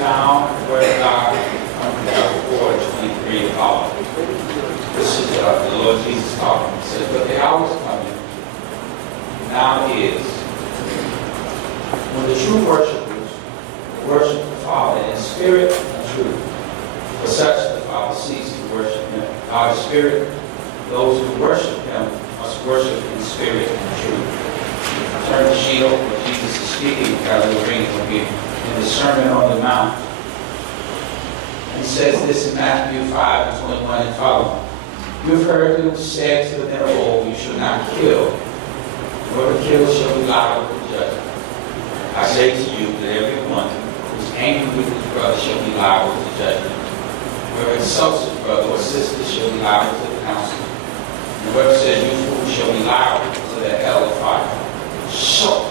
down the word of God from chapter 4:23 and following. This is the Lord Jesus talking. He says, but the hour is coming, now is, when the true worshipers worship the Father in spirit and truth. For such the Father seeks to worship him. God is spirit. Those who worship him must worship in spirit and truth. Turn the sheet over where Jesus is speaking, as we're reading from here, in the Sermon on the Mount. He says this in Matthew 5:21 and following. You have heard that it was said to them of old, you shall not kill. Whoever kills shall be liable to judgment. I say to you that everyone who is angry with his brother shall be liable to judgment. Whoever insults his brother or sister shall be liable to the council. And whoever says you fool shall be liable to the hell of fire. So,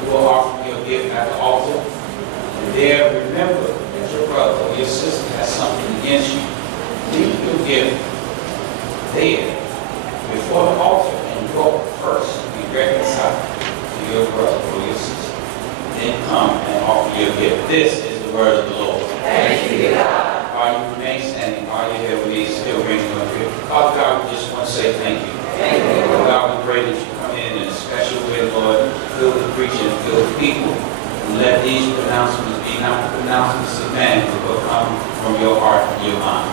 you will offer your gift at the altar, and there remember that your brother or your sister has something against you. Leave your gift there before the altar and go first and be reconciled to your brother or your sister. Then come and offer your gift. This is the word of the Lord. Thank you, God. While you remain standing, while you're here with me, still ringing up here. Father God, we just want to say thank you. Thank you. Lord God, we pray that you come in a special way, Lord. Fill the preaching, fill the people. And let these pronouncements be not the pronouncements of man, but come from your heart and your mind.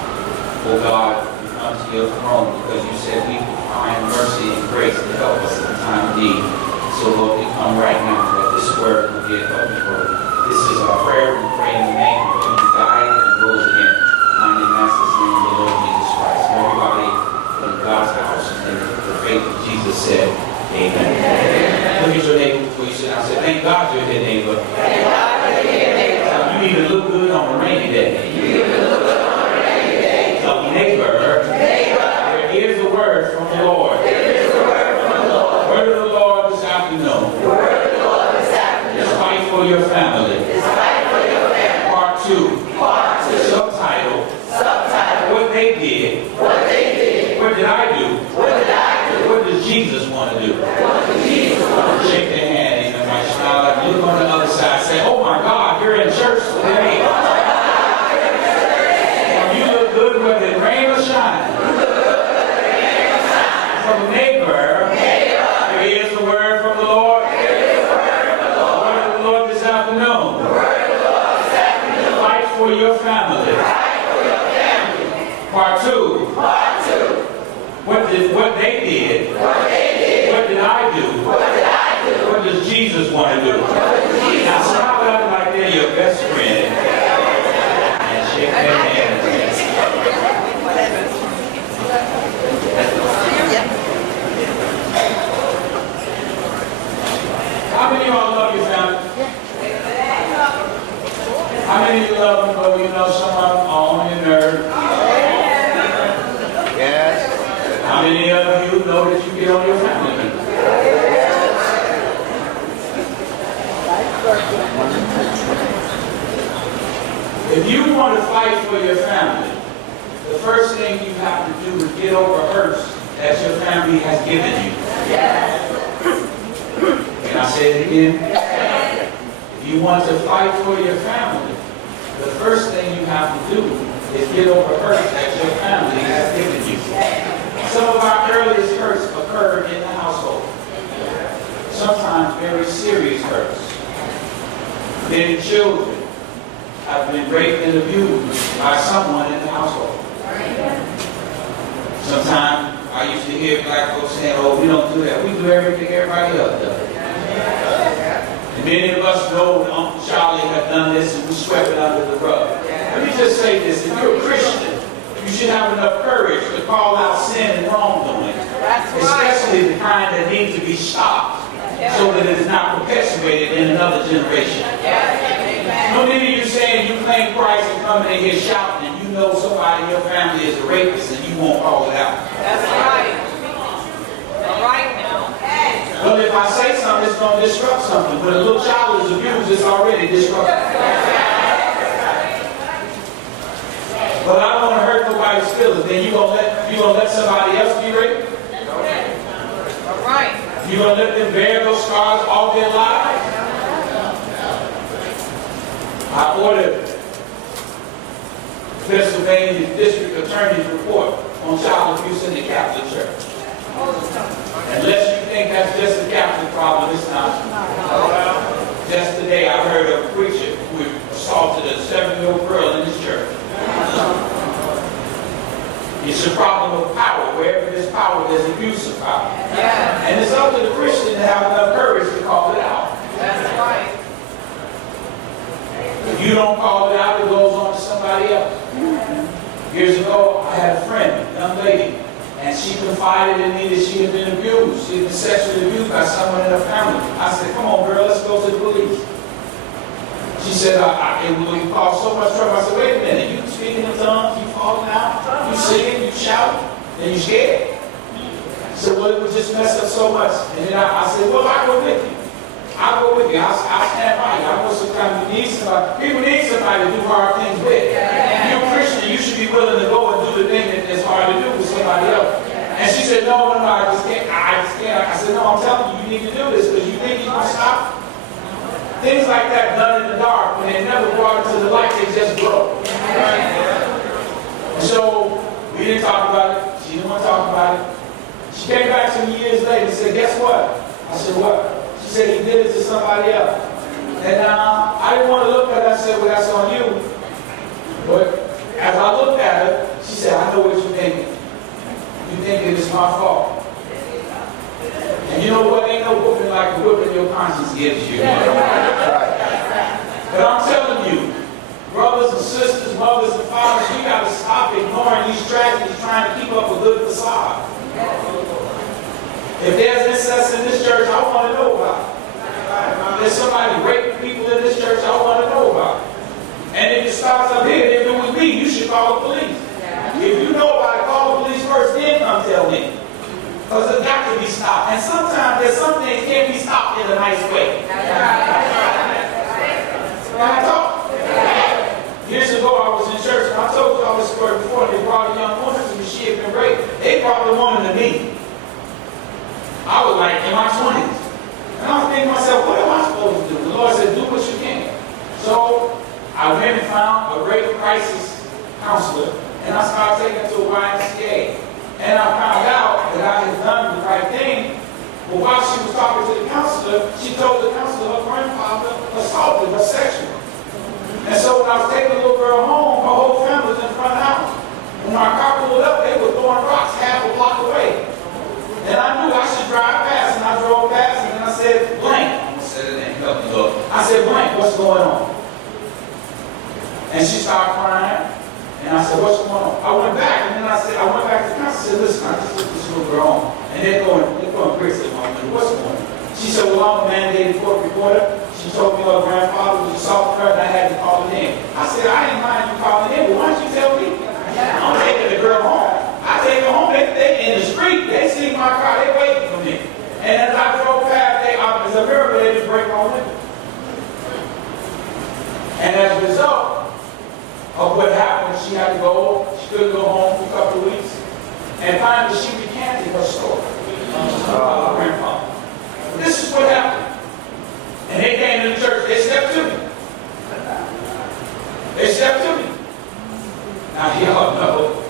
Oh God, we come to your throne because you said we can find mercy and grace to help us in time of need. So Lord, we come right now that this word will be a helping word. This is our prayer. We pray in the name of him who died and rose again. In the master's name of the Lord Jesus Christ. And everybody in God's house and the faith of Jesus said, amen. Look at your neighbor before you sit down. Say, thank God you're here, neighbor. Thank God you're here, neighbor. You need to look good on a rainy day. You need to look good on a rainy day. So neighbor, there is a word from the Lord. There is a word from the Lord. Word of the Lord this afternoon. The word of the Lord this afternoon. It's fight for your family. It's fight for your family. Part 2. Part 2. Subtitle. What they did. What they did. What did I do? What did I do? What does Jesus want to do? What did Jesus want to do? Shake their hand, even might smile. Like, look on the other side. Say, oh my God, you're in church today. You look good whether it rain or shine. From neighbor, there is a word from the Lord. The word of the Lord this afternoon. Fight for your family. Part 2. What they did. What did I do? What does Jesus want to do? Now smile at them like they're your best friend and shake their hand. How many of y'all love your family? How many of you love them, but you know some of them are on your nerve? Yes. How many of you know that you get on your family members? If you want to fight for your family, the first thing you have to do is get over hurts that your family has given you. Can I say it again? If you want to fight for your family, the first thing you have to do is get over hurts that your family has given you. Some of our earliest hurts occurred in the household. Sometimes very serious hurts. Many children have been raped and abused by someone in the household. Sometimes I used to hear black folks saying, oh, we don't do that. We do everything everybody else does. And many of us know that Uncle Charlie had done this and we swept it under the rug. Let me just say this. If you're a Christian, you should have enough courage to call out sin and wrongdoing. Especially the kind that needs to be stopped so that it is not perpetuated in another generation. No need of you saying you claim Christ and coming in here shouting and you know somebody in your family is a rapist and you won't call it out. That's right. All right now. Well, if I say something, it's going to disrupt something. When a little child is abused, it's already disrupted. But I don't want to hurt nobody's feelings. Then you gonna let somebody else be raped? All right. You gonna let them bear those scars all their lives? I ordered Pennsylvania District Attorney's report on child abuse in the Catholic Church. Unless you think that's just a Catholic problem, it's not. Just today I heard of a preacher who assaulted a 7-year-old girl in his church. It's a problem of power. Wherever there's power, there's abuse of power. Yeah. And it's up to the Christian to have enough courage to call it out. That's right. If you don't call it out, it goes on to somebody else. Years ago, I had a friend, a young lady, and she confided in me that she had been abused. She had been sexually abused by someone in her family. I said, come on, girl, let's go to the police. She said, it would cause so much trouble. I said, wait a minute, you speaking in tongues, you falling out, you singing, you shouting, and you scared? She said, well, it would just mess up so much. And then I said, well, I'll go with you. I'll go with you. I'll stand by you. I know sometimes you need somebody. People need somebody to do hard things with. You're a Christian. You should be willing to go and do the thing that's hard to do with somebody else. And she said, no, I just can't. I said, no, I'm telling you, you need to do this because you think you're going to stop. Things like that done in the dark, when they never brought it to the light, they just grow. And so we didn't talk about it. She didn't want to talk about it. She came back to me years later and said, guess what? I said, what? She said, he did it to somebody else. And I didn't want to look at her. I said, well, that's on you. But as I looked at her, she said, I know what you're thinking. You thinking it's my fault. And you know what? Ain't no whooping like the whipping your conscience gives you. But I'm telling you, brothers and sisters, mothers and fathers, we got to stop ignoring these tragedies trying to keep up a good facade. If there's incest in this church, I want to know about it. If there's somebody raping people in this church, I want to know about it. And if it starts up here, if it was me, you should call the police. If you know about it, call the police first, then come tell me. Because it got to be stopped. And sometimes there's some things can't be stopped in a nice way. Can I talk? Years ago, I was in church, and I told y'all this story before. They brought a young woman to me. She had been raped. They brought the woman to me. I was like in my 20s. And I was thinking to myself, what am I supposed to do? The Lord said, do what you can. So I went and found a rape crisis counselor, and I started taking her to a YMCA. And I found out that I had done the right thing. But while she was talking to the counselor, she told the counselor her grandfather assaulted her sexually. And so when I was taking the little girl home, her whole family was in front of the house. When my car pulled up, they were throwing rocks half a block away. And I knew I should drive past, and I drove past, and then I said, blank. I'm going to say the name, help me look. I said, blank, what's going on? And she started crying, and I said, what's going on? I went back, and then I went back to the council and said, listen, I just took this little girl home. And they're going crazy on me. What's going on? She said, well, I'm a mandated court reporter. She told me her grandfather was assaulting her, and I had to call it in. I said, I didn't mind you calling in, but why don't you tell me? I'm taking the girl home. I take her home, they in the street, they see my car, they waiting for me. And as I drove past, it's a miracle, they just break my window. And as a result of what happened, she had to go, she couldn't go home for a couple of weeks. And finally, she recanted her story about her grandfather. This is what happened. And they came to the church, they stepped to me. They stepped to me. Now, y'all know.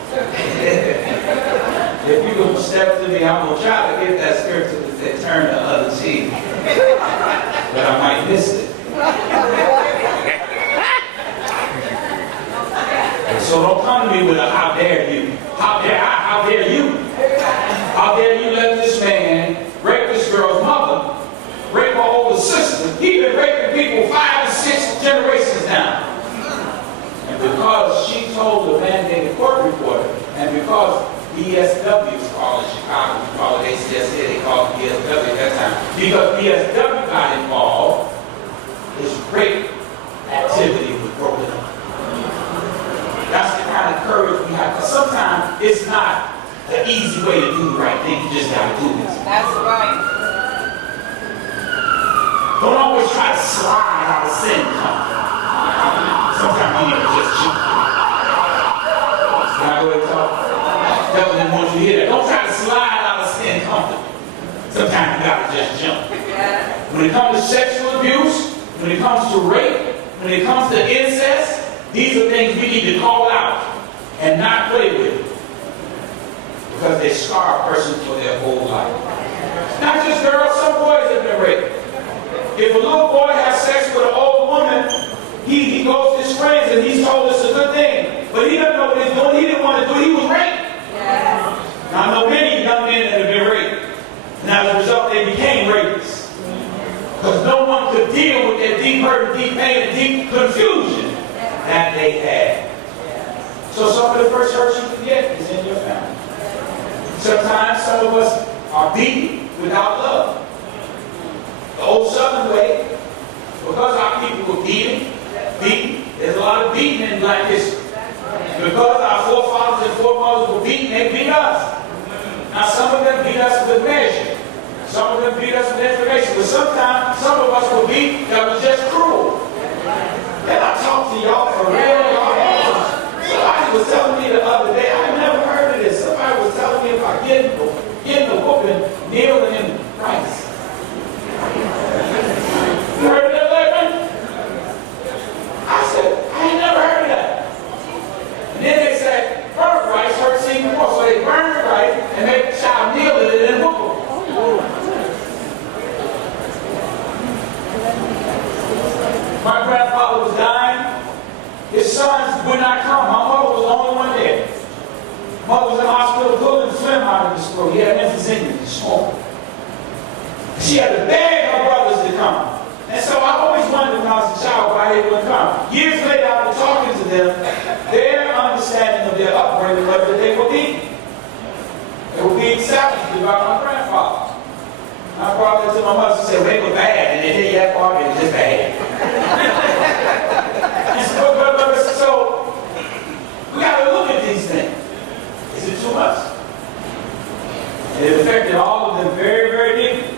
If you're going to step to me, I'm going to try to get that skirt to turn the other cheek. But I might miss it. So don't come to me with a how dare you. How dare you? How dare you let this man rape this girl's mother, rape her older sister. He's been raping people 5 and 6 generations now. And because she told the mandated court reporter, and because BSW is called in Chicago, we call it ACSA, they call it BSW at that time. Because BSW got involved, this rape activity was broken up. That's the kind of courage we have. Because sometimes it's not the easy way to do the right thing. You just got to do this. That's right. Don't always try to slide out of sin. Sometimes you need to just jump. Can I go ahead and talk? The devil didn't want you to hear that. Don't try to slide out of sin comfortably. Sometimes you got to just jump. When it comes to sexual abuse, when it comes to rape, when when it comes to incest, these are things we need to call out and not play with. Because they scar a person for their whole life. Not just girls, some boys have been raped. If a little boy has sex with an old woman, he goes to his friends and he's told it's a good thing. But he doesn't know what he's doing. He didn't want to do it. He was raped. Yes. Now I know many young men that have been raped. And as a result, they became rapists. Because no one could deal with that deep hurt, deep pain, and deep confusion that they had. So some of the first hurt you can get is in your family. Sometimes some of us are beaten without love. The old Southern way, because our people were beaten, there's a lot of beating in Black history. Because our forefathers and foremothers were beaten, they beat us. Now some of them beat us with measure. Some of them beat us with information. But sometimes some of us were beat that was just cruel. And I talk to y'all for real, y'all. Somebody was telling me the other day, I never heard of this. Somebody was telling me about getting the whooping, kneeling in rice. You heard of that, Larry? I said, I ain't never heard of that. And then they said, burnt rice hurts even more. So they burn the rice and make the child kneel in it and whoop them. My grandfather was dying. His sons would not come. My mother was the only one there. Mother was in the hospital pulling the phlegm out of his throat. He had emphysema, he smoked. She had to beg her brothers to come. And so I always wondered when I was a child why they wouldn't come. Years later, after talking to them, their understanding of their upbringing was that they were beaten. They were being savaged by my grandfather. I brought that to my mother. She said, well, they were bad. And they did that part, it was just bad. So, we got to look at these things. Is it too much? And it affected all of them very, very deeply.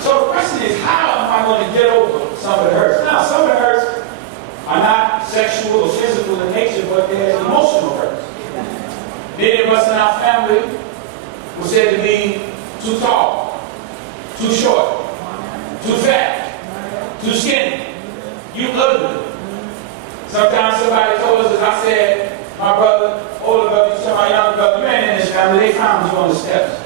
So the question is, how am I going to get over some of the hurts? Now, some of the hurts are not sexual or physical in nature, but they're emotional hurts. Many of us in our family were said to be too tall, too short, too fat, too skinny. You ugly. Sometimes somebody told us, as I said, my brother, older brother, used to tell my younger brother, man, in this family, they found you on the steps.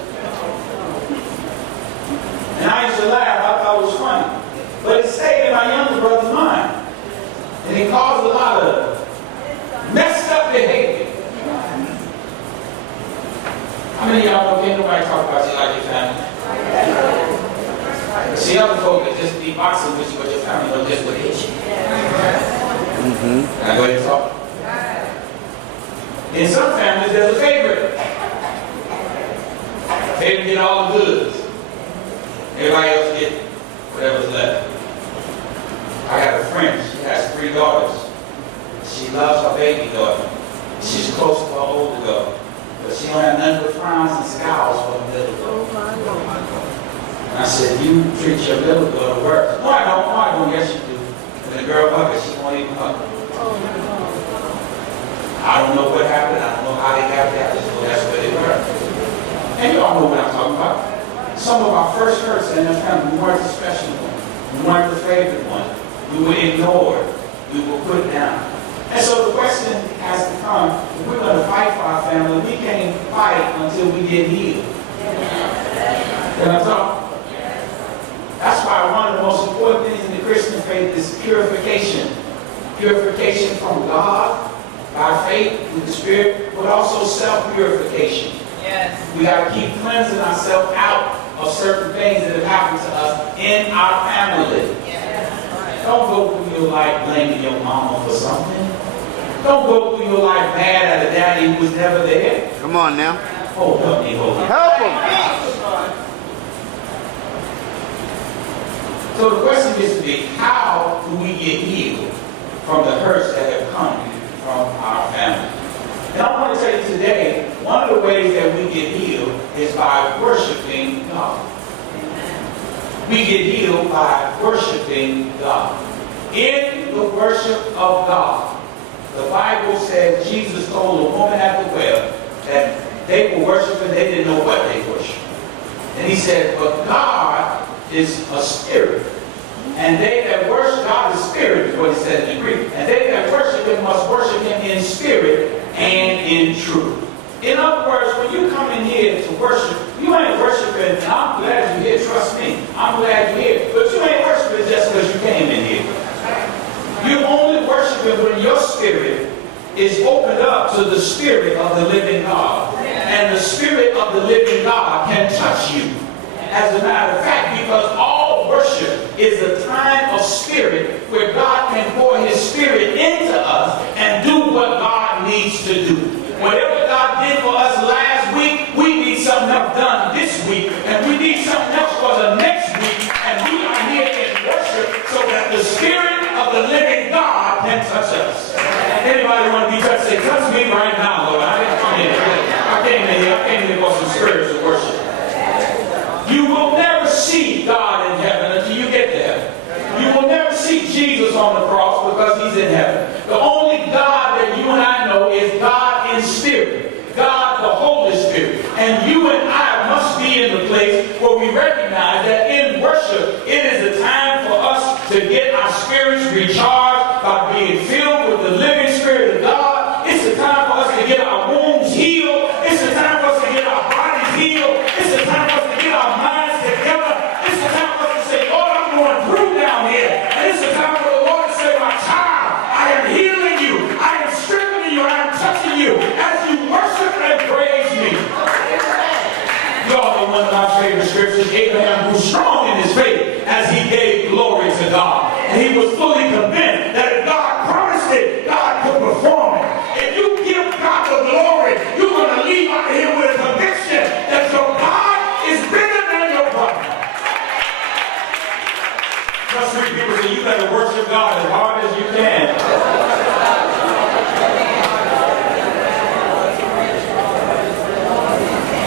And I used to laugh, I thought it was funny. But it stayed in my younger brother's mind. And it caused a lot of messed up behavior. How many of y'all know, can't nobody talk about you like your family? See, other folk that just be boxing with you, but your family don't just hit you. Can I go ahead and talk? In some families, there's a favorite. Favorite get all the goods. Everybody else get whatever's left. I got a friend, she has 3 daughters. She loves her baby daughter. She's close to her older daughter. But she don't have nothing but frowns and scowls for her little daughter. And I said, you treat your little daughter worse. No, I don't. Yes, you do. And the girl hug her, she won't even hug her. I don't know what happened. I don't know how they got there. I just know that's where they were. And you all know what I'm talking about. Some of our first hurts in the family, we weren't the special one. We weren't the favorite one. We were ignored. We were put down. And so the question has to come, if we're going to fight for our family, we can't fight until we get healed. Can I talk? That's why one of the most important things in the Christian faith is purification. Purification from God, by faith, with the Spirit, but also self-purification. Yes. We got to keep cleansing ourselves out of certain things that have happened to us in our family. Yes. Don't go through your life blaming your mama for something. Don't go through your life mad at a daddy who was never there. Come on now. Hold up, me, hold up. Help him. So the question is to be, how do we get healed from the hurts that have come from our family? And I want to tell you today, one of the ways that we get healed is by worshiping God. We get healed by worshiping God. In the worship of God, the Bible says Jesus told a woman at the well that they were worshiping, they didn't know what they worshiped. And he said, but God is a spirit, And they that worship God is spirit, is what it says in Greek. And they that worship him must worship him in spirit and in truth. In other words, when you come in here to worship, you ain't worshiping, and I'm glad you're here, trust me. I'm glad you're here. But you ain't worshiping just because you came in here. You only worshiping when your spirit is opened up to the spirit of the living God. And the spirit of the living God can touch you. As a matter of fact, because all worship is a time of spirit where God can pour his spirit into us and do what God needs to do. Whatever God did for us last week, we need something else done this week. And we need something else for the next week. And we are here in worship so that the spirit of the living God can touch us. Anybody want to be touched? Say, touch me right now, Lord. I didn't come in. I came here for some spiritual worship. You will never see God in heaven until you get there. You will never see Jesus on the cross because he's in heaven. The only God that you and I know is God in spirit. God the Holy Spirit. And you and I must be in the place where we recognize that in worship, it is a time for us to get our spirits recharged by being filled with the living Spirit of God. It's a time for us to get our wounds healed. It's a time for us to get our bodies healed. It's a time for us to get our minds together. It's a time for us to say, Lord, I'm going through down here. And it's a time for the Lord to say, my child, I am healing you. I am strengthening you. I am touching you as you worship and praise me. Y'all know one of my favorite scriptures. Abraham grew strong in his faith as he gave glory to God. And he was fully convinced that if God promised it, God could perform it. If you give God the glory, you're going to leave out of here with a conviction that your God is bigger than your problem. Just three people say you better worship God as hard as you can.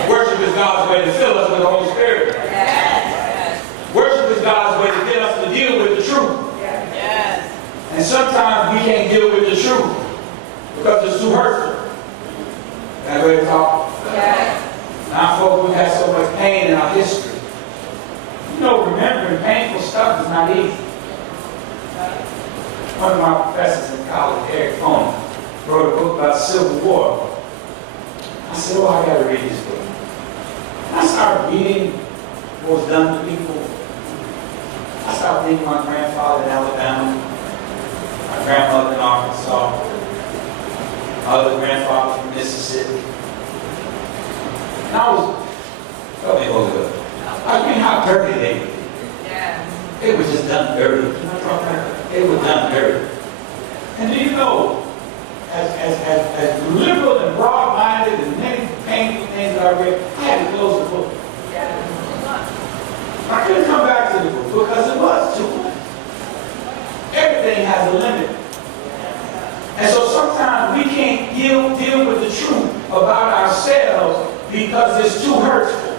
Worship is God's way to fill us with the Holy Spirit. Worship is God's way to get us to deal with the truth. And sometimes we can't deal with the truth because it's too hurtful. That way to talk. Now, folks, we've had so much pain in our history. You know, remembering painful stuff is not easy. One of my professors in college, Eric Fone, wrote a book about the Civil War. I said, oh, I got to read this book. And I started reading what was done to people. I started thinking of my grandfather in Alabama, my grandmother in Arkansas, my other grandfather from Mississippi. And I was, tell me hold it up. I was reading how dirty they were. They were just done dirty. You know what I'm talking about? They were done dirty. And do you know, as liberal and broad-minded and many painful things that I read, I had to close the book. I couldn't come back to the book because it was too much. Everything has a limit. And so sometimes we can't deal with the truth about ourselves because it's too hurtful.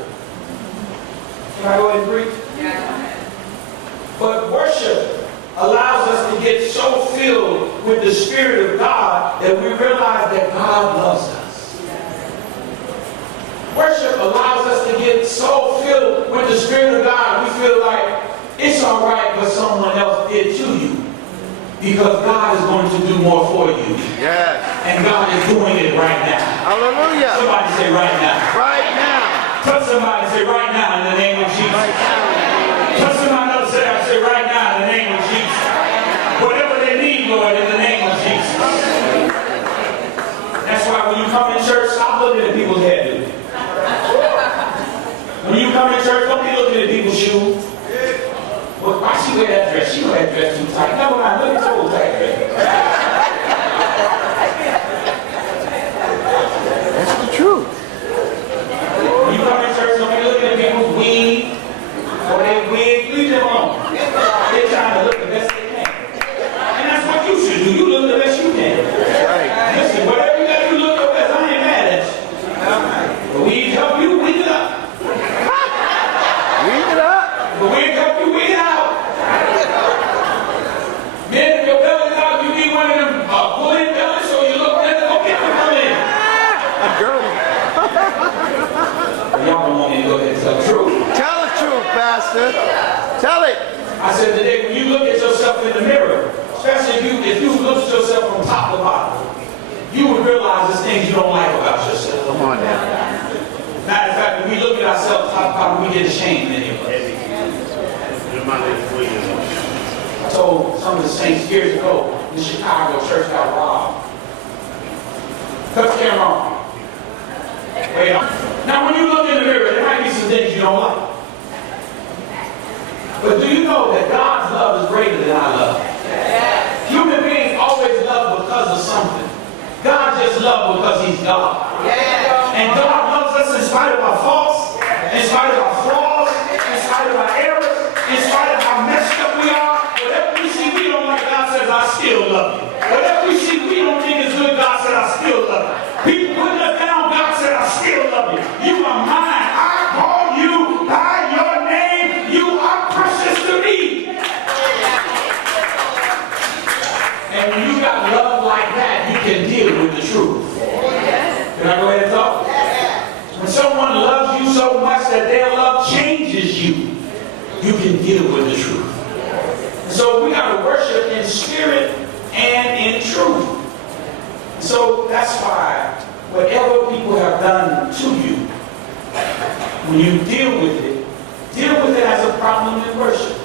Can I go ahead and preach? But worship allows us to get so filled with the Spirit of God that we realize that God loves us. Worship allows us to get so filled with the Spirit of God, we feel like it's all right what someone else did to you. Because God is going to do more for you. Yes. And God is doing it right now. Hallelujah. Somebody say right now. Right now. Touch somebody, say right now in the name of Jesus. Right now. Touch somebody else, say right now in the name of Jesus. Whatever they need, Lord, in the name of Jesus. That's why when you come in church, stop looking at people's head, dude. When you come in church, don't be looking at people's shoes. Well, why she wear that dress? She wear that dress too tight. Never mind, look at your tight dress. That's the truth. When you come in church, don't be looking at people's weed or their wig. Leave them alone. They're trying to look the best they can. And that's what you should do. You look the best you can. Right. Listen, whatever you got to do, look the best. I ain't mad at you. But weed help you, weed it up. Read it up. But weed help you, weed it out. Men, if your belly's out, you need one of them pull-in bellies so you look better. Go get them pull-in. I'm dirty. Y'all don't want me to go ahead and tell the truth. Tell the truth, Pastor. Tell it. I I said today, when you look at yourself in the mirror, especially if you look at yourself from top to bottom, you would realize there's things you don't like about yourself. Come on now. Matter of fact, when we look at ourselves top to bottom, we get ashamed, many of us. I told some of the saints years ago in Chicago, church got robbed. Cut the camera on. Wait on. Now, when you look in the mirror, there might be some things you don't like. But do you know that God's love is greater than our love? Yes. Human beings always love because of something. God just loves because He's God. Yes. And God loves us in spite of our faults, in spite of our flaws, in spite of our errors, in spite of how messed up we are. Whatever we see we don't like, God says, I still love you. Whatever we see we don't think is good, God said, I still love you. People putting us down, God said, I still love you. You are mine. I call you by your name. You are precious to me. And when you got love like that, you can deal with the truth. Can I go ahead and talk? When someone loves you so much that their love changes you, you can deal with the truth. So we got to worship in spirit and in truth. So that's why whatever people have done to you, when you deal with it as a problem in worship.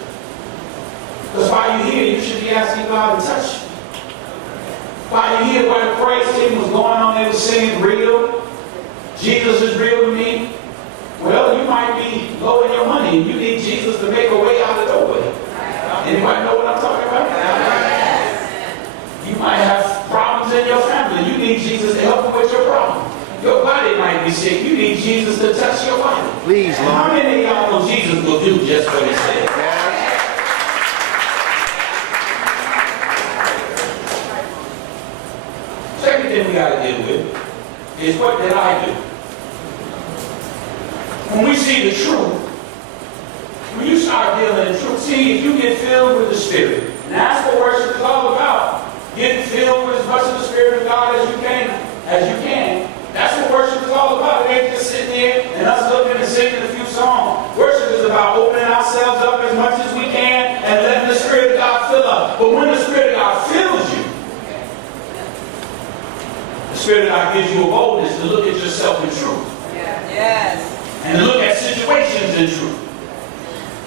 Because while you're here, you should be asking God to touch you. While you're here, while the praise team was going on, they were saying, real. Jesus is real to me. Well, you might be low in your money and you need Jesus to make a way out of the way. Anybody know what I'm talking about? You might have problems in your family. You need Jesus to help you with your problem. Your body might be sick. You need Jesus to touch your body. Please, Lord. How many of y'all know Jesus will do just what He said? Second thing we got to deal with is, what did I do? When we see the truth, when you start dealing in truth, see, if you get filled with the Spirit, and that's what worship is all about, getting filled with as much of the Spirit of God as you can. That's what worship is all about. It ain't just sitting there and us looking and singing a few songs. Worship is about opening ourselves up as much as we can and letting the Spirit of God fill us. But when the Spirit of God fills you, the Spirit of God gives you a boldness to look at yourself in truth. Yes. And to look at situations in truth.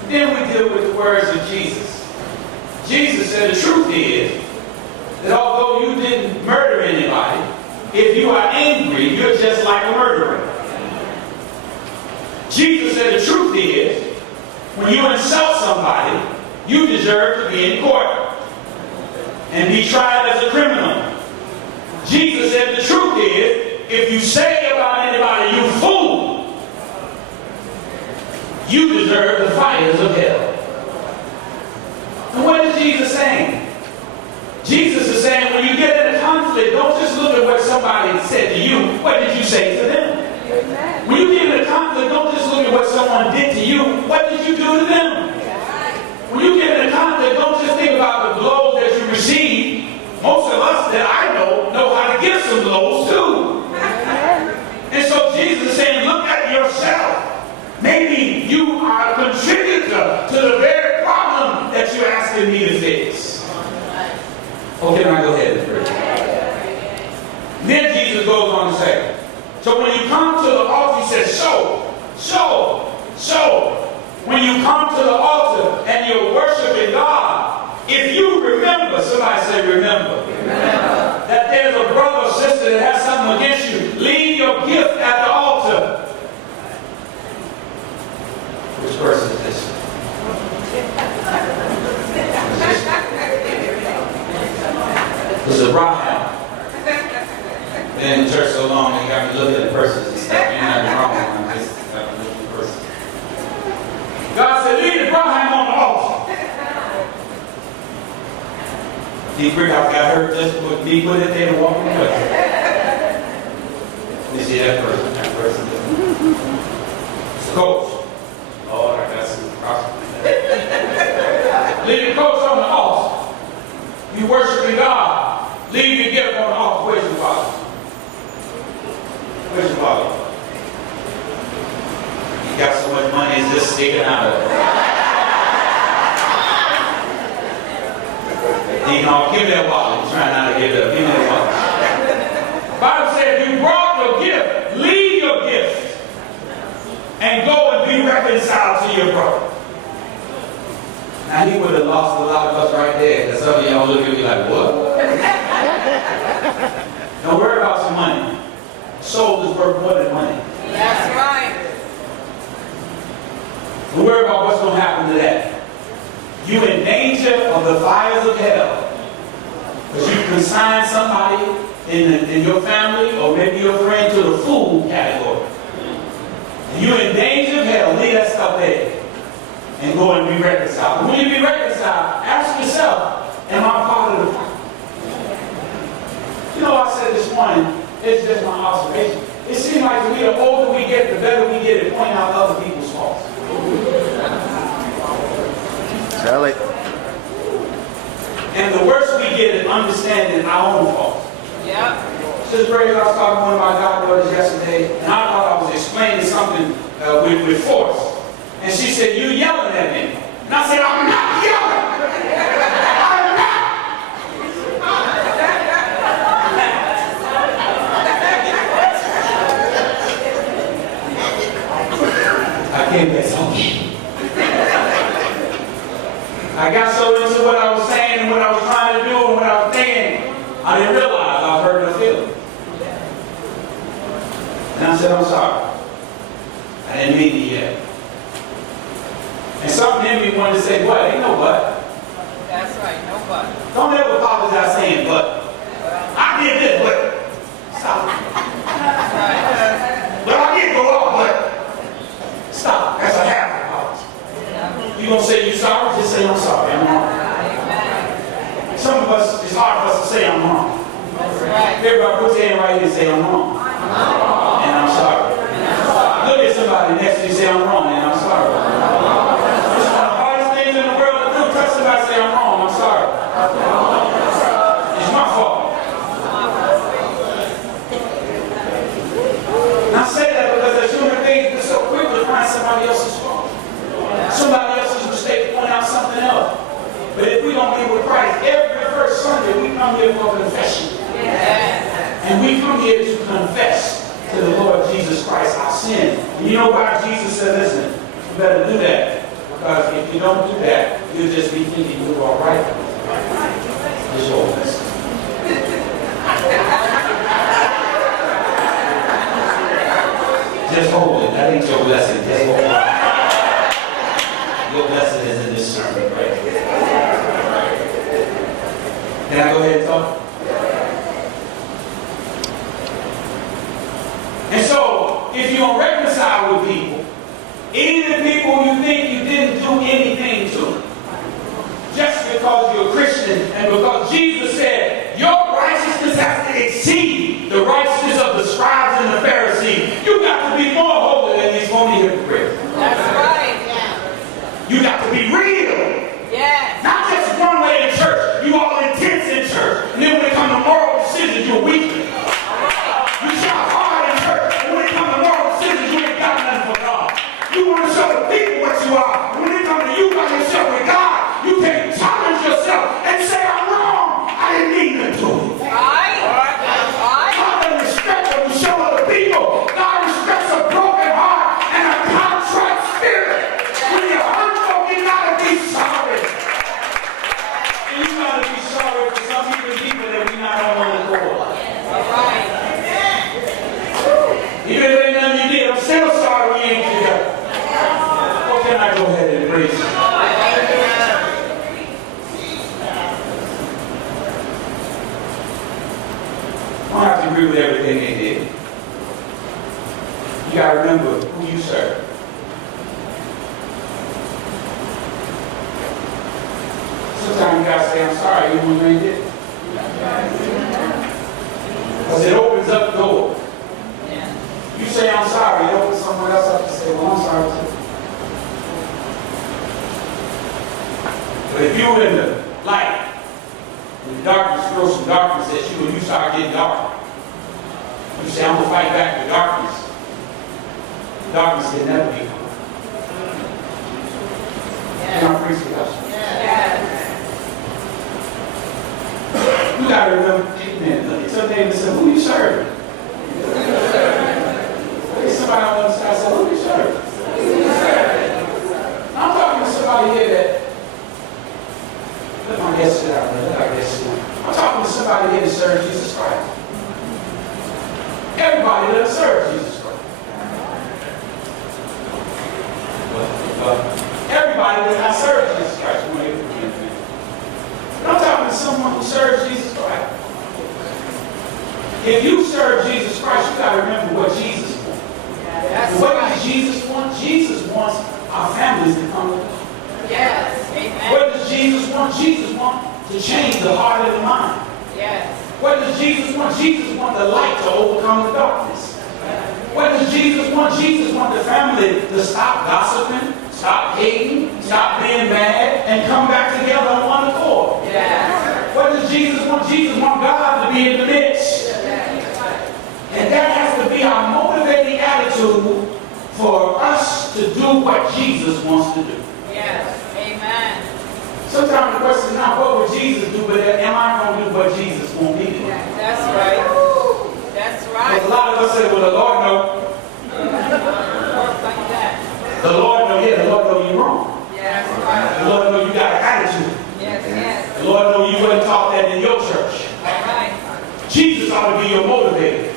Then we deal with the words of Jesus. Jesus said the truth is that although you didn't murder anybody, if you are angry, you're just like a murderer. Jesus said the truth is, when you insult somebody, you deserve to be in court and be tried as a criminal. Jesus said the truth is, if you say about anybody, you fool, you deserve the fires of hell. And what is Jesus saying? Jesus is saying, when you get in a conflict, don't just look at what somebody said to you. What did you say to them? Amen. When you get in a conflict, don't just look at what someone did to you. What did you do to them? When you get in a conflict, don't just think about the blows that you received. Most of us that I know how to give some blows too. And so Jesus is saying, look at yourself. Maybe you are a contributor to the very problem that you're asking me to fix. Okay, now go ahead and pray. Then Jesus goes on to say, so when you come to the altar, he says, so, when you come to the altar and you're worshiping God, if you remember, somebody say remember, that there's a brother or sister that has something against you, leave your gift at the altar. Which verse is this? This is Abraham. Been in church so long, you got to look at the verses and stuff. Ain't nothing wrong with them. Just have to look at the verses. God said, leave Abraham on the altar. He got hurt just with me put it there and walking away. You see that person? That person. Coach. Lord, I got some problems. Leave your coats on the altar. You worshiping God. Leave your gift on the altar. Where's your father? Where's your father? You got so much money, it's just sticking out of it. You know, give me that wallet. I'm trying not to give it up. Give me that wallet. Bible said, if you brought your gift, leave your gift and go and be reconciled to your brother. Now, he would have lost a lot of us right there, because some of y'all look at me like, what? Don't worry about some money. Soul is worth more than money. That's right. Don't worry about what's going to happen to that. You in danger of the fires of hell. Because you consign somebody in your family or maybe your friend to the fool category. You're in danger of hell. Leave that stuff there. And go and be reconciled. And when you be reconciled, ask yourself, am I part of the problem? You know, I said this morning, it's just my observation. It seems like the older we get, the better we get at pointing out other people's faults. Tell it. And the worse we get at understanding our own faults. Yep. Sister Ray, I was talking to one of my goddaughters yesterday, and I thought I was explaining something with force. And she said, "You yelling at me." And I said, "I'm not yelling. I'm not." I came back home. I got so into what I was saying and what I was trying to do and what I was thinking, I didn't realize I was hurting her feelings. And I said, "I'm sorry. I didn't mean it yet." And something in me wanted to say, "What? Ain't no but." That's right. No but. Don't ever apologize saying but. I did this, but. Stop. That's right. But I did go off, but. Stop. That's a half apology. You gonna say you sorry? Just say I'm sorry. I'm wrong. Amen. Some of us, it's hard for us to say I'm wrong. That's right. Everybody put your hand right here and say I'm wrong. And I'm sorry. Look at somebody next to you and say I'm wrong and I'm sorry. It's one of the hardest things in the world to do. Touch somebody and say I'm wrong, I'm sorry. It's my fault. And I say that because as human beings, we're so quick to find somebody else's fault. Somebody else's mistake, point out something else. But if we don't be with Christ, every first Sunday we come here for confession. And we come here to confess to the Lord Jesus Christ our sin. And you know why Jesus said, listen, you better do that. Because if you don't do that, you'll just be thinking you're all right. It's your blessing. Just hold it. That ain't your blessing. Just hold it. Your blessing is in this sermon, right? Can I go ahead and talk? And so, if you don't reconcile with people, even people you think you didn't do anything to, just because you're a Christian and because Jesus said, your righteousness has to exceed the righteousness of the scribes and the Pharisees. You got to be more holy than these phony hypocrites. That's right. You got to be real. Yes. Not just one way in church. You all intense in church. And then when it comes to moral decisions, you're weak. You shout hard in church. And when it comes to moral decisions, you ain't got nothing for God. You want to show the people what you are. When it comes to you by yourself with God, you can challenge yourself and say, I'm wrong. I didn't mean to do it. Right. Right. God doesn't respect what you show other people. God respects a broken heart and a contrite spirit. When you're hurt, folk, you gotta be sorry. And you gotta be sorry for some people deeper that we're not on the board. All right. Even if ain't nothing you did, I'm still sorry we ain't together. Or can I go ahead and embrace it? I don't have to agree with everything they did. You gotta remember who you serve. Sometimes you gotta say, I'm sorry, even when you ain't did. Because it opens up doors. You say, I'm sorry, it opens someone else up to say, well, I'm sorry too. But if you were in the light, and the darkness throws some darkness at you, and you start getting dark, you say, I'm going to fight back the darkness. The darkness can never be gone. Can I preach the gospel? You got to remember, man, some neighbor said, who you serving? Somebody on the side said, who you serving? I'm talking to somebody here that, let my guest sit out there, let my guest sit down. I'm talking to somebody here that serves Jesus Christ. Everybody that serves Jesus Christ. Everybody does not serve Jesus Christ. But I'm talking to someone who serves Jesus Christ. If you serve Jesus Christ, you got to remember what Jesus wants. What does Jesus want? Jesus wants our families to come with us. Yes. Amen. What does Jesus want? Jesus wants to change the heart and the mind. Yes. What does Jesus want? Jesus wants the light to overcome the darkness. What does Jesus want? Jesus wants the family to stop gossiping, stop hating, stop being mad, and come back together on one accord. Yes. What does Jesus want? Jesus wants God to be in the midst. And that has to be our motivating attitude for us to do what Jesus wants to do. Yes. Amen. Sometimes the question is not what would Jesus do, but am I going to do what Jesus wants me to do? That's right. That's right. Because a lot of us say, well, the Lord knows. Like that. The Lord knows, yeah, the Lord knows you're wrong. Yes. Right. The Lord knows you got an attitude. Yes. Yes. The Lord knows you wouldn't taught that in your church. All right. Jesus ought to be your motivator.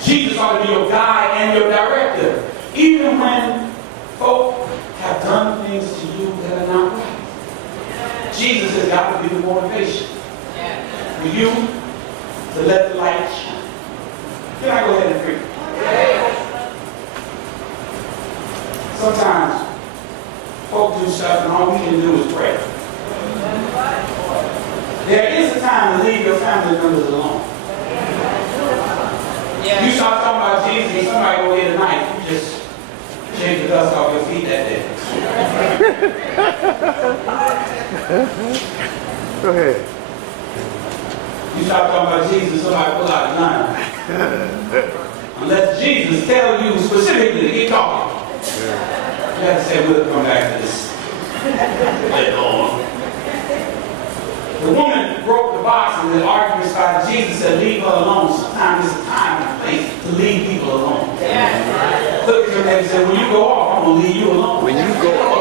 Jesus ought to be your guide and your director. Even when folk have done things to you that are not right. Jesus has got to be the motivation. Yeah. For you to let the light shine. Can I go ahead and preach? Sometimes folk do stuff and all we can do is pray. There is a time to leave your family members alone. Yeah. You start talking about Jesus and somebody go here tonight, you just shake the dust off your feet that day. Go ahead. You start talking about Jesus, somebody pull out a gun. Unless Jesus tells you specifically to keep talking. You have to say, we'll come back to this later on. The woman broke the box and the argument started. Jesus said, leave her alone. Sometimes there's a time and a place to leave people alone. Yeah. Look at your neighbor and say, when you go off, I'm going to leave you alone. When you go off,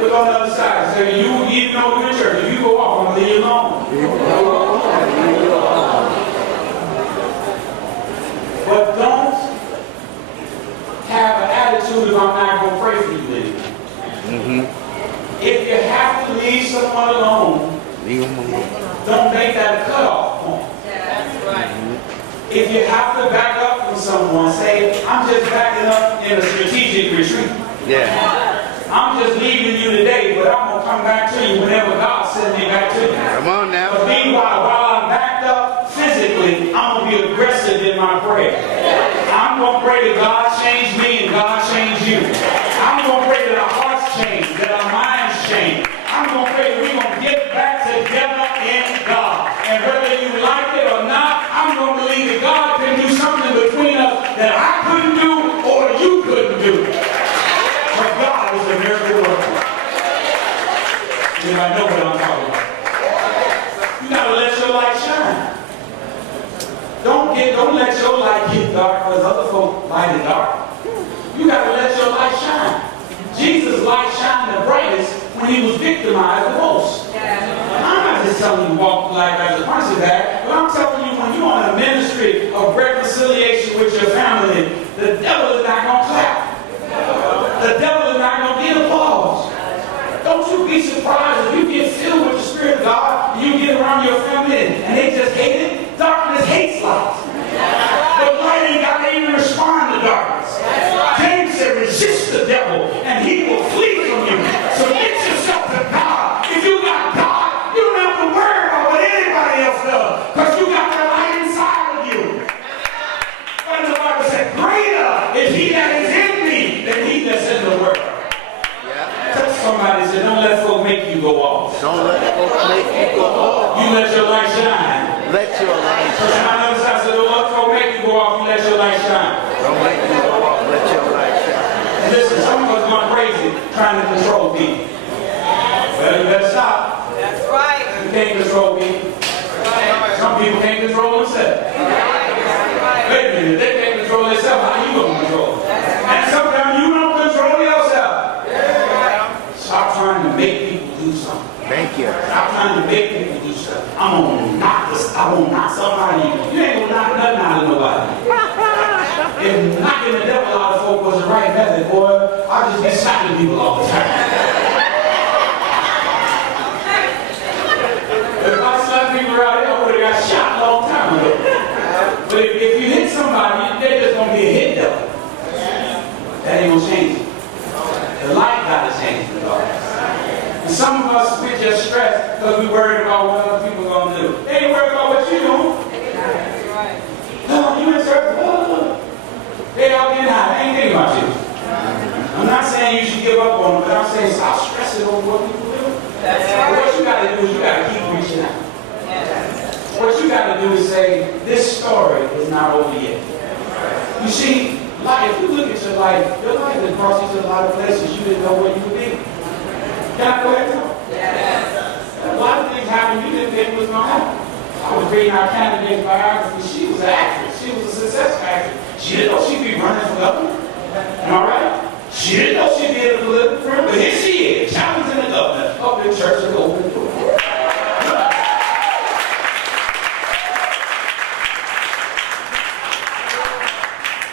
Look on the other side. Say, you even though you're in church, if you go off, I'm going to leave you alone. But don't have an attitude of I'm not going to pray for you anymore. If you have to leave someone alone, don't make that a cutoff point. That's right. If you have to back up from someone, say, I'm just backing up in a strategic retreat. yeah. I'm just leaving you today, but I'm going to come back to you whenever God sends me back to you. Come on now. But meanwhile, while I'm backed up physically, I'm going to be aggressive in my prayer. I'm going to pray that God change me and God change you. I'm going to pray that our hearts change, that our minds change. I'm going to pray that we're going to get back together in God. And whether you like it or not, I'm going to believe that God can do something between us that I couldn't do or you couldn't do. But God is a miracle worker. Anybody know what I'm talking about? You got to let your light shine. Don't let your light get dark because other folk light it dark. You got to let your light shine. Jesus' light shined the brightest when he was victimized the most. I'm not just telling you to walk life as a punching bag, but I'm telling you when you're on a ministry of reconciliation with your family, the devil is not going to clap. The devil is not going to get applause. Don't you be surprised if you get filled with the Spirit of God and you get around your family and they just hate it. Darkness hates light. But light ain't got to even respond to darkness. James said, resist the devil and he will flee from you. Submit yourself to God. If you got God, you don't have to worry about what anybody else does because you got the light inside of you. But the Bible said, greater is he that is in me than he that's in the world. Touch somebody and say, don't let folk make you go off. Don't let folks make you go off. You let your light shine. Let your light Touch shine. my other side, say, don't let folk make you go off. You let your light shine. Don't make you go off. Let your light shine. And listen, some of us going crazy trying to control people. Well, you better stop. That's right. can't control me. Some people can't control themselves. Wait a minute, they can't control themselves. How you gonna control them? And sometimes you don't control yourself. Stop trying to make people do something. Thank you. Stop trying to make people do something. I'm gonna knock somebody. You ain't gonna knock nothing out of nobody. If knocking the devil out of folk was the right method, boy, I'd just be shocking people all the time. If I shot people out there, I would have got shot a long time ago. But if you hit somebody, they're just gonna be a hit devil. That ain't gonna change it. The light gotta change the darkness. And some of us, we're just stressed because we're worried about what other people are gonna do. They ain't worried about what you do. Oh, you in church? Oh. They all getting high. They ain't thinking about you. I'm not saying you should give up on them, but I'm saying stop stressing over what people do. What you got to do is you got to keep reaching out. What you got to do is say, this story is not over yet. You see, like, if you look at your life has brought you to a lot of places you didn't know where you would be. Can I go ahead and talk? A lot of things happened you didn't think was going to happen. I was reading our candidate's biography. She was an actress. She was a successful actress. She didn't know she'd be running for governor. All right? She didn't know she'd be in a political firm, but here she is, challenging the governor up in church and open the door.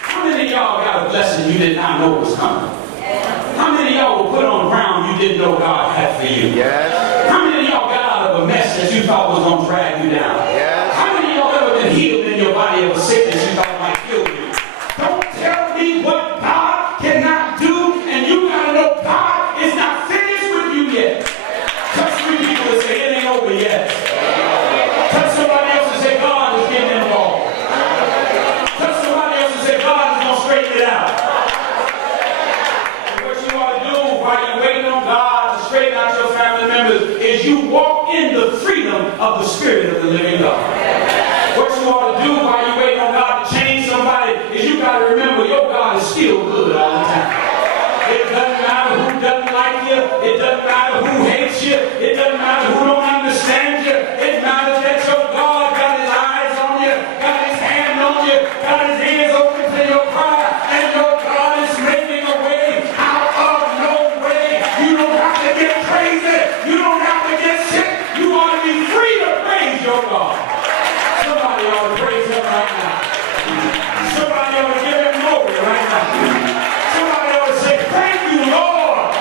How many of y'all got a blessing you did not know was coming? How many of y'all were put on ground you didn't know God had for you? Yes. How many of y'all got out of a mess that you thought was going to drag you down? Yes. How many of y'all ever been healed in your body of a sickness you thought might kill you? Don't tell me what God cannot do, and you got to know God is not finished with you yet. Touch three people and say, it ain't over yet. Touch somebody else and say, God is getting involved. Touch somebody else and say, God is going to straighten it out. And what you ought to do while you're waiting on God to straighten out your family members is you walk in the freedom of the Spirit of the living God. What you ought to do while you're waiting on God to change somebody is you got to remember your God is still good all the time. It doesn't matter who doesn't like you. It doesn't matter who hates you. It doesn't matter who don't understand you. It matters that your God got his eyes on you, got his hand on you, got his ears open to your cry, and your God is making a way out of no way. You don't have to get crazy. You don't have to get sick. You ought to be free to praise your God. Somebody ought to praise him right now. Somebody ought to give him glory right now. Somebody ought to say, thank you, Lord,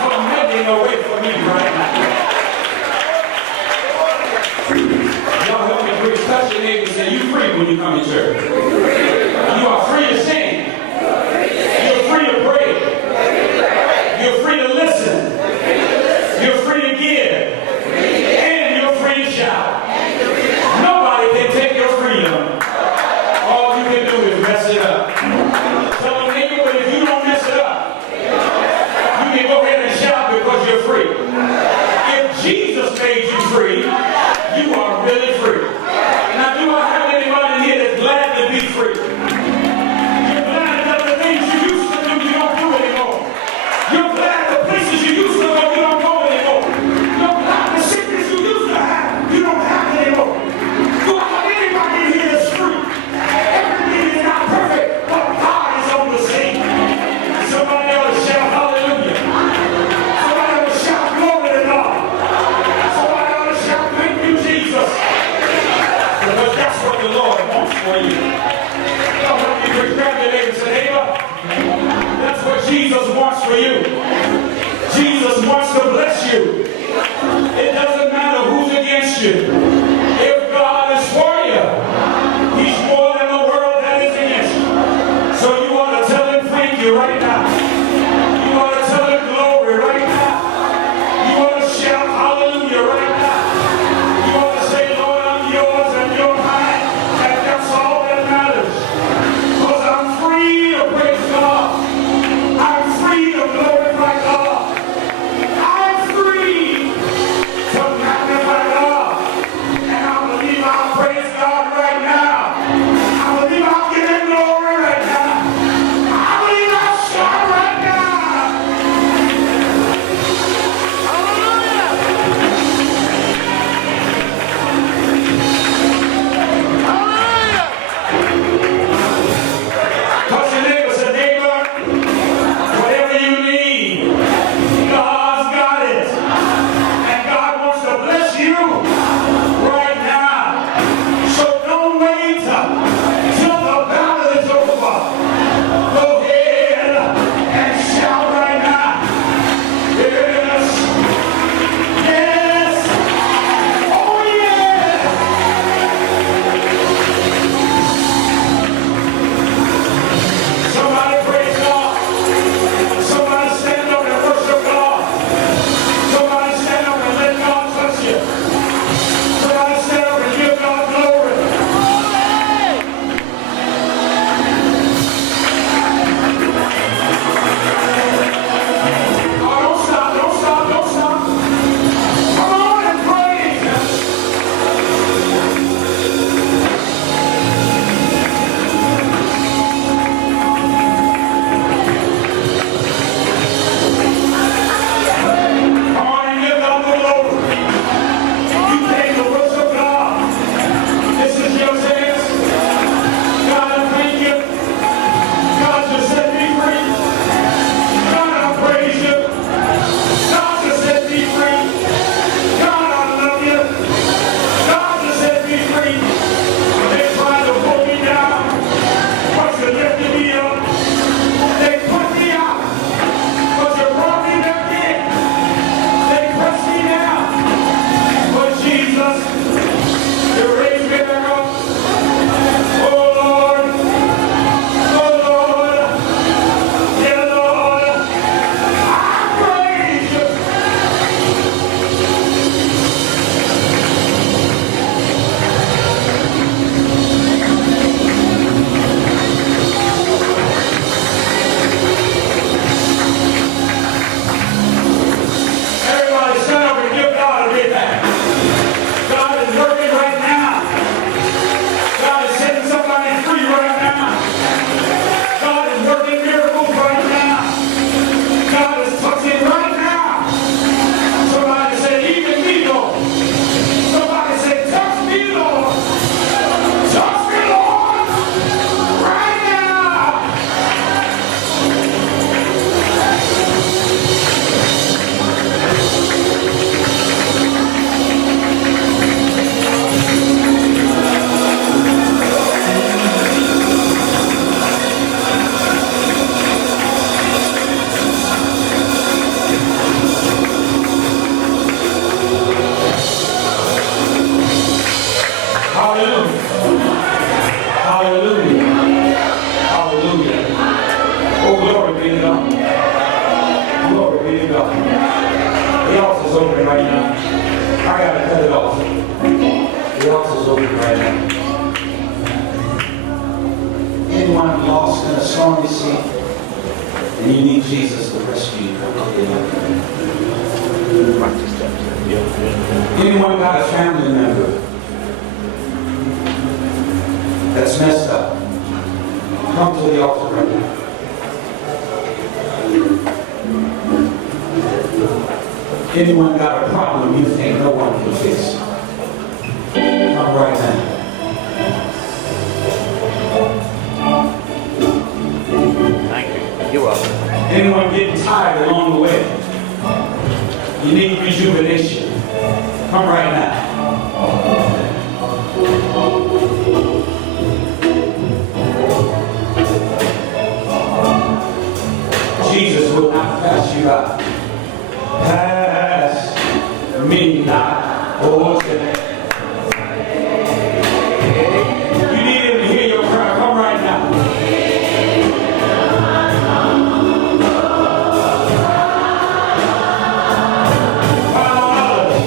for making a way for me right now. Y'all help me preach. Touch your neighbor and say, you free when you come to church. You are free to sing. You're free to pray. You're free to listen. You're free to give. And you're free to shout. Nobody can take your freedom. All you can do is mess it up. Tell them, neighbor, but if you don't mess it up, you can go ahead and shout because you're free. If Jesus made you free, you are really free. Now, do I have anybody here that's glad to be free? You're glad that the things you used to do, you don't do anymore. You're glad the places you used to go, you don't go anymore. You're glad the sickness you used to have, you don't have anymore. Do I have anybody here that's free? Everything is not perfect, but God is on the scene. Somebody ought to shout hallelujah. Somebody ought to shout glory to God. Somebody ought to shout thank you, Jesus. Because that's what the Lord wants for you. Y'all help me grab your neighbor and say, neighbor, that's what Jesus wants for you. Jesus wants to bless you. It doesn't matter who's against you. If God is for you, he's more than the world that is against you. So you ought to tell him thank you right now. You ought to tell him glory right now. You ought to shout hallelujah right now. You ought to say, Lord, I'm yours and you're mine. And that's all that matters. Because I'm free to praise God. I'm free to glorify God. I'm free to magnify God. And I believe I'll praise God right now. I believe I'll give him glory right now. I believe I'll shout to God. Glory be to God. The altar's open right now. I gotta cut it off. The altar's open right now. Anyone lost in a stormy sea, and you need Jesus to rescue you, come up here. Anyone got a family member that's messed up, come to the altar right now. Anyone got a problem you think no one can fix, come right now. Thank you. You're welcome. Anyone getting tired along the way, you need rejuvenation, come right now. Jesus will not pass you by. Pass me not, oh sinner. You need him to hear your prayer. Come right now. Come on, others.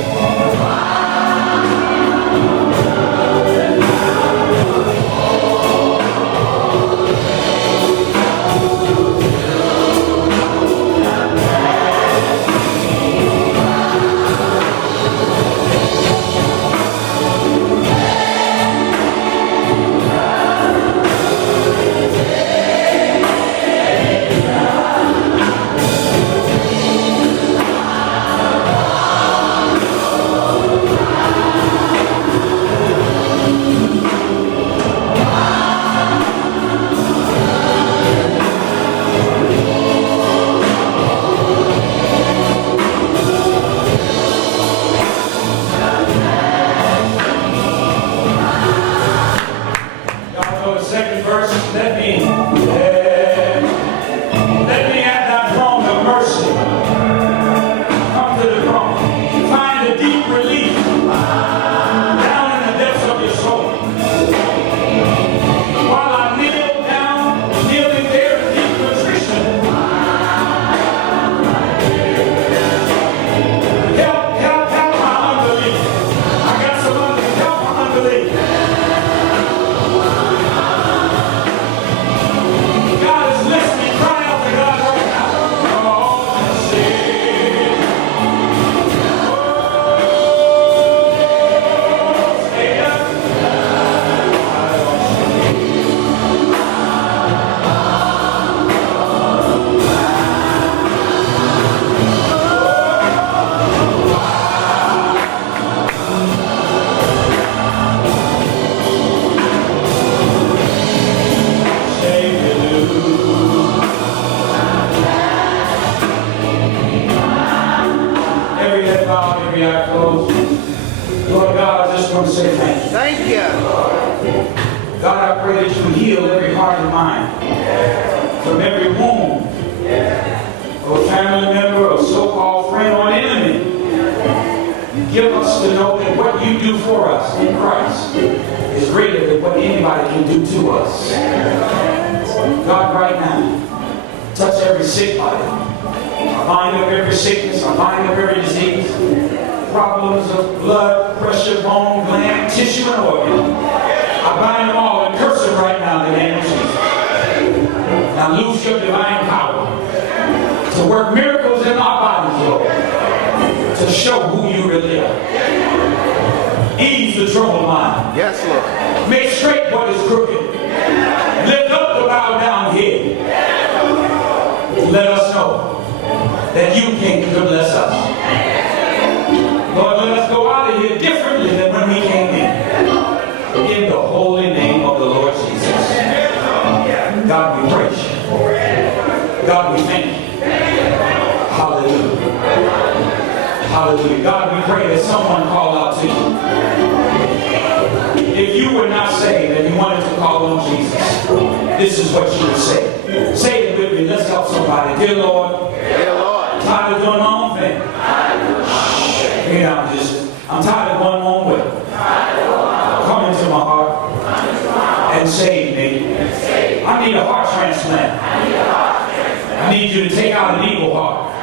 need you to take out an evil heart.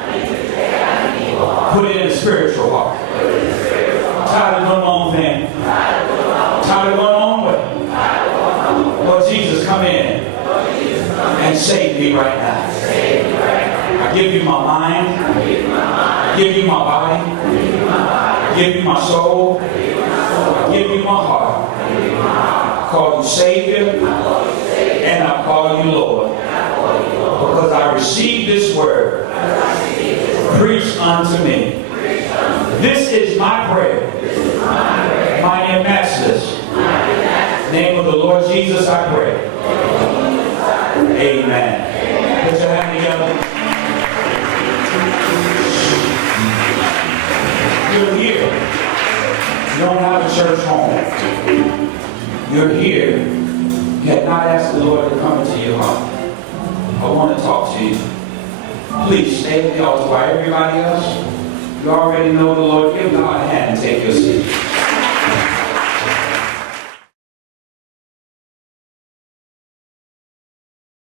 Put it in a spiritual heart. Tired of doing my own thing. Tired of going my own way. Lord Jesus, come in and save me right now. I give you my mind. I give you my body. I give you my soul. I give you my heart. I call you Savior. And I call you Lord. Because I receive this word. Preach unto me. This is my prayer. My dear masters. Name of the Lord Jesus I pray. Amen. Put your hand together. You're here. You don't have a church home. You're here. You had not asked the Lord to come into your heart. I want to talk to you. Please stay at the altar while everybody else. You already know the Lord. Give God a hand.